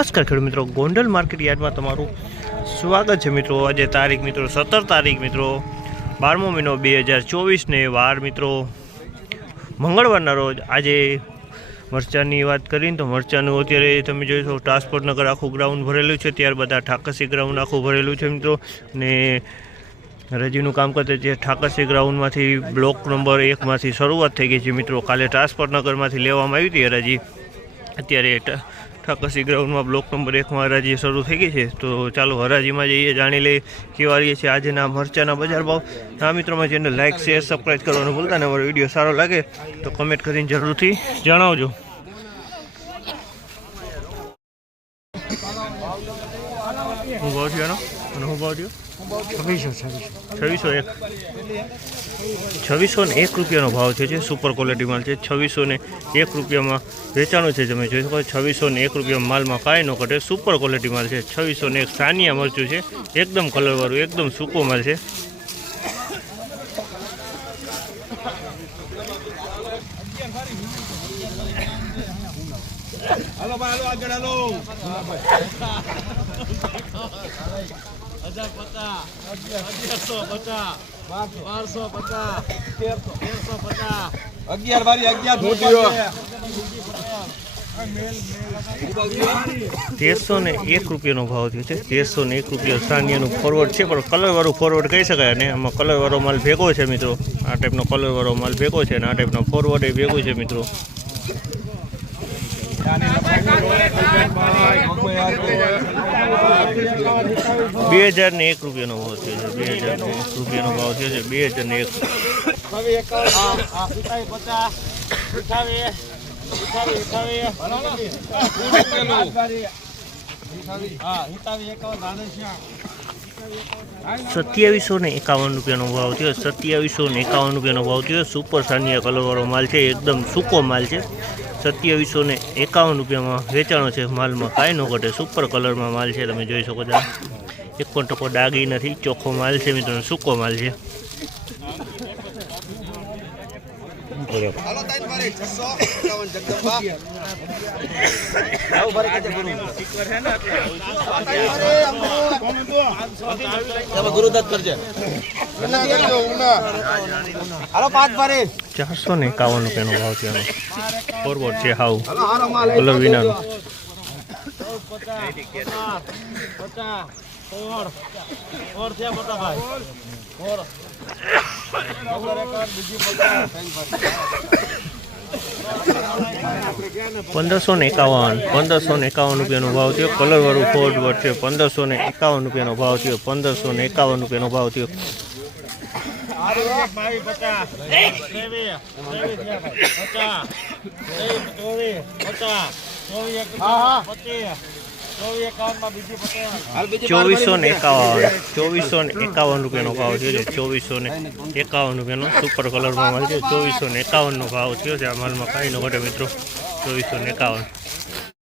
નમસ્કાર ખેડૂત મિત્રો, ગોંડલ માર્કેટ યાર્ડમાં તમારું સ્વાગત છે મિત્રો। આજે તારીખ મિત્રો 17 તારીખ મિત્રો 12મો મહિનો 2024 વાર મિત્રો મંગળવારના રોજ આજે મરચાની વાત કરીને તો મરચાનું અત્યારે તમે જોઈ શકો ટ્રાન્સપોર્ટનગર આખું ગ્રાઉન્ડ ભરેલું છે, ત્યારબાદ આ ઠાકરસી ગ્રાઉન્ડ આખું ભરેલું છે મિત્રો। ને હરાજીનું કામ કરતા જે ઠાકરસી ગ્રાઉન્ડમાંથી બ્લોક નંબર 1માંથી શરૂઆત થઈ ગઈ છે મિત્રો। કાલે ટ્રાન્સપોર્ટનગરમાંથી લેવામાં આવી હતી હરાજી, અત્યારે ઠાકરસી ગ્રાઉન્ડમાં બ્લોક નંબર 1માં હરાજી શરૂ થઈ ગઈ છે। તો ચાલો હરાજીમાં જઈએ, જાણી લઈએ કેવા રહીએ છીએ આજના મરચાના બજાર ભાવ। આ મિત્રોમાં ચેનલ લાઇક શેર સબસ્ક્રાઈબ કરવાનું ભૂલતા ને, અમારો વિડીયો સારો લાગે તો કમેન્ટ કરીને જરૂરથી જણાવજો। હું ભાવ થયો અને હું ભાવ થયો 2601 રૂપિયાનો ભાવ છે। સુપર ક્વોલિટી માલ છે। 2601 રૂપિયામાં વેચાણું છે। તમે જોઈ શકો 2601 રૂપિયા માલમાં કાંઈ ન ઘટે, સુપર ક્વોલિટી માલ છે। 2601 સાનિયા મરચું છે, એકદમ કલરવાળું, એકદમ સૂકો માલ છે। હાલો ભાઈ, હાલો આગળ હાલો। 1301 રૂપિયાનો ભાવ થયો છે। 1301 રૂપિયા સાનિયાનું ફોરવર્ડ છે, પણ કલરવાળું ફોરવર્ડ કહી શકાય ને। આમાં કલરવાળો માલ ભેગો છે મિત્રો, આ ટાઈપનો કલરવાળો માલ ભેગો છે અને આ ટાઈપનો ફોરવર્ડ એ ભેગું છે મિત્રો। 2001 રૂપિયાનો ભાવ થયો છે। 2001 રૂપિયાનો ભાવ થયો છે। 2751 રૂપિયાનો ભાવ થયો। 2751 રૂપિયાનો ભાવ થયો। સુપર સાનિયા કલરવાળો માલ છે, એકદમ સૂકો માલ છે। 2751 રૂપિયામાં વેચાણો છે। માલમાં કાંઈ ન ઘટે, સુપર કલરમાં માલ છે। તમે જોઈ શકો છો, 1% ડાગી નથી, ચોખ્ખો માલ છે મિત્રો, સૂકો માલ છે। ગુરુદત્ત કરજે 451 રૂપિયાનો ભાવ છે। ફોરવર્ડ છે, હાવ કલર વિનાનું। 1551 રૂપિયાનો ભાવ થયો। કલરવાળું ફોરવર્ડ છે, 1551 રૂપિયાનો ભાવ થયો। 1551 રૂપિયાનો ભાવ થયો। 2451 રૂપિયાનો ભાવ થયો છે। 2451 રૂપિયાનો સુપર કલરમાં માલ છે। 2451 નો ભાવ થયો છે। આ માલમાં કાંઈ ન ઘટે મિત્રો, 2451।